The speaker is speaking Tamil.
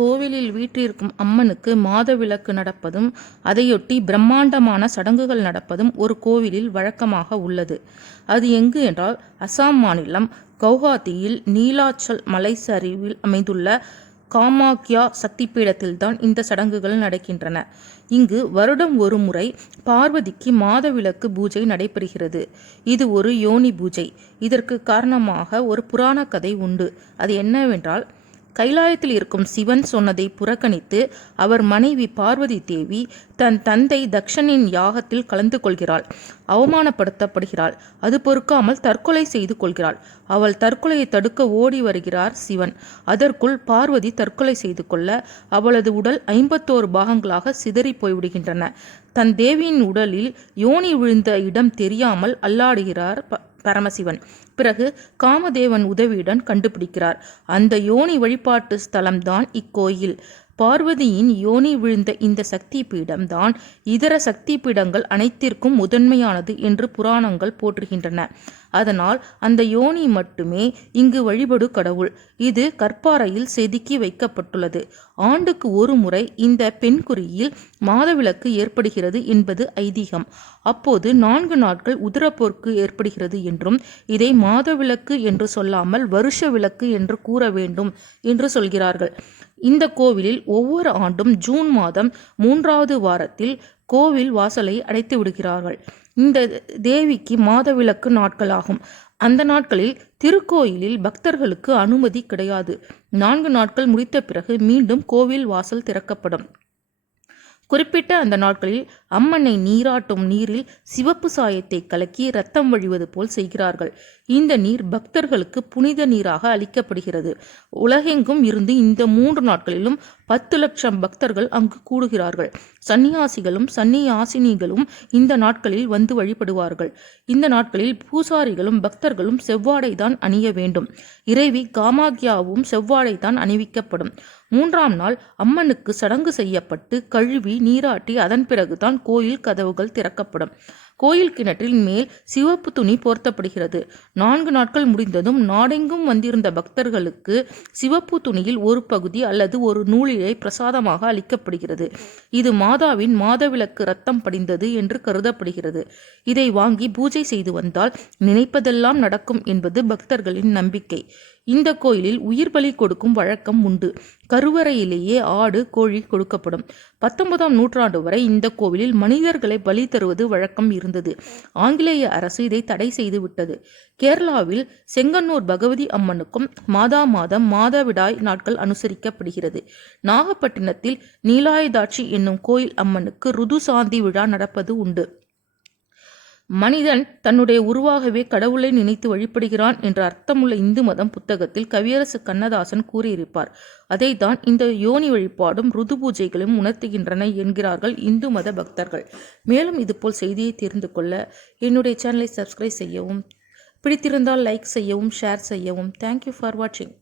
கோவிலில் வீற்றிருக்கும் அம்மனுக்கு மாதவிலக்கு நடப்பதும் அதையொட்டி பிரம்மாண்டமான சடங்குகள் நடப்பதும் ஒரு கோவிலில் வழக்கமாக உள்ளது. அது எங்கு என்றால் அசாம் மாநிலம் கவுஹாத்தியில் நீலாச்சல் மலைச்சரிவில் அமைந்துள்ள காமாக்யா சக்தி பீடத்தில்தான் இந்த சடங்குகள் நடக்கின்றன. இங்கு வருடம் ஒரு முறை பார்வதிக்கு மாதவிலக்கு பூஜை நடைபெறுகிறது. இது ஒரு யோனி பூஜை. இதற்கு காரணமாக ஒரு புராண கதை உண்டு. அது என்னவென்றால், கைலாயத்தில் இருக்கும் சிவன் சொன்னதை புறக்கணித்து அவர் மனைவி பார்வதி தேவி தன் தந்தை தக்ஷனின் யாகத்தில் கலந்து கொள்கிறாள். அவமானப்படுத்தப்படுகிறாள். அது பொறுக்காமல் தற்கொலை செய்து கொள்கிறாள். அவள் தற்கொலையை தடுக்க ஓடி வருகிறார் சிவன். அதற்குள் பார்வதி தற்கொலை செய்து கொள்ள அவளது உடல் 51 பாகங்களாக சிதறி போய்விடுகின்றன. தன் தேவியின் உடலில் யோனி விழுந்த இடம் தெரியாமல் அல்லாடுகிறார் பரமசிவன். பிறகு காமதேவன் உதவியுடன் கண்டுபிடிக்கிறார். அந்த யோனி வழிபாட்டு ஸ்தலம்தான் இக்கோயில். பார்வதியின் யோனி விழுந்த இந்த சக்தி பீடம்தான் இதர சக்தி பீடங்கள் அனைத்திற்கும் முதன்மையானது என்று புராணங்கள் போற்றுகின்றன. அதனால் அந்த யோனி மட்டுமே இங்கு வழிபடு கடவுள். இது கற்பாறையில் செதுக்கி வைக்கப்பட்டுள்ளது. ஆண்டுக்கு ஒரு முறை இந்த பெண்குறியில் மாதவிலக்கு ஏற்படுகிறது என்பது ஐதீகம். அப்போது 4 நாட்கள் உதிரப்போக்கு ஏற்படுகிறது என்றும் இதை மாதவிலக்கு என்று சொல்லாமல் வருஷ விளக்கு என்று கூற வேண்டும் என்று சொல்கிறார்கள். இந்த கோவிலில் ஒவ்வொரு ஆண்டும் ஜூன் மாதம் 3வது வாரத்தில் கோவில் வாசலை அடைத்து விடுகிறார்கள். இந்த தேவிக்கு மாதவிலக்கு நாட்களாகும். அந்த நாட்களில் திருக்கோயிலில் பக்தர்களுக்கு அனுமதி கிடையாது. 4 நாட்கள் முடித்த பிறகு மீண்டும் கோவில் வாசல் திறக்கப்படும். குறிப்பிட்ட அந்த நாட்களில் அம்மனை நீராட்டும் நீரில் சிவப்பு சாயத்தை கலக்கி இரத்தம் வழிவது போல் செய்கிறார்கள். இந்த நீர் பக்தர்களுக்கு புனித நீராக அளிக்கப்படுகிறது. உலகெங்கும் இருந்து இந்த 3 நாட்களிலும் 10 லட்சம் பக்தர்கள் அங்கு கூடுகிறார்கள். சன்னியாசிகளும் சன்னியாசினிகளும் இந்த நாட்களில் வந்து வழிபடுவார்கள். இந்த நாட்களில் பூசாரிகளும் பக்தர்களும் செவ்வாடை தான் அணிய வேண்டும். இறைவி காமாக்யாவும் செவ்வாடை தான் அணிவிக்கப்படும். 3ஆம் நாள் அம்மனுக்கு சடங்கு செய்யப்பட்டு கழுவி நீராட்டி அதன் பிறகுதான் கோயில் கதவுகள் திறக்கப்படும். கோயில் கிணற்றின் மேல் சிவப்பு துணி போர்த்தப்படுகிறது. 4 நாட்கள் முடிந்ததும் நாடெங்கும் வந்திருந்த பக்தர்களுக்கு சிவப்பு துணியில் ஒரு பகுதி அல்லது ஒரு நூலிழை பிரசாதமாக அளிக்கப்படுகிறது. இது மாதாவின் மாதவிலக்கு இரத்தம் படிந்தது என்று கருதப்படுகிறது. இதை வாங்கி பூஜை செய்து வந்தால் நினைப்பதெல்லாம் நடக்கும் என்பது பக்தர்களின் நம்பிக்கை. இந்த கோயிலில் உயிர் பலி கொடுக்கும் வழக்கம் உண்டு. கருவறையிலேயே ஆடு, கோழி கொடுக்கப்படும். 19ஆம் நூற்றாண்டு வரை இந்த கோவிலில் மனிதர்களை பலி தருவது வழக்கம் இருந்தது. ஆங்கிலேய அரசு இதை தடை செய்து விட்டது. கேரளாவில் செங்கன்னூர் பகவதி அம்மனுக்கும் மாதம் மாதவிடாய் நாட்கள் அனுசரிக்கப்படுகிறது. நாகப்பட்டினத்தில் நீலாயதாட்சி என்னும் கோயில் அம்மனுக்கு ருது சாந்தி விழா நடப்பது உண்டு. மனிதன் தன்னுடைய உருவாகவே கடவுளை நினைத்து வழிபடுகிறான் என்ற அர்த்தமுள்ள இந்து மதம் புத்தகத்தில் கவியரசு கண்ணதாசன் கூறியிருப்பார். அதைத்தான் இந்த யோனி வழிபாடும் ருது பூஜைகளும் உணர்த்துகின்றன என்கிறார்கள் இந்து மத பக்தர்கள். மேலும் இதுபோல் செய்தியை தெரிந்து கொள்ள என்னுடைய சேனலை சப்ஸ்கிரைப் செய்யவும், பிடித்திருந்தால் லைக் செய்யவும், ஷேர் செய்யவும். தேங்க்யூ ஃபார் வாட்சிங்.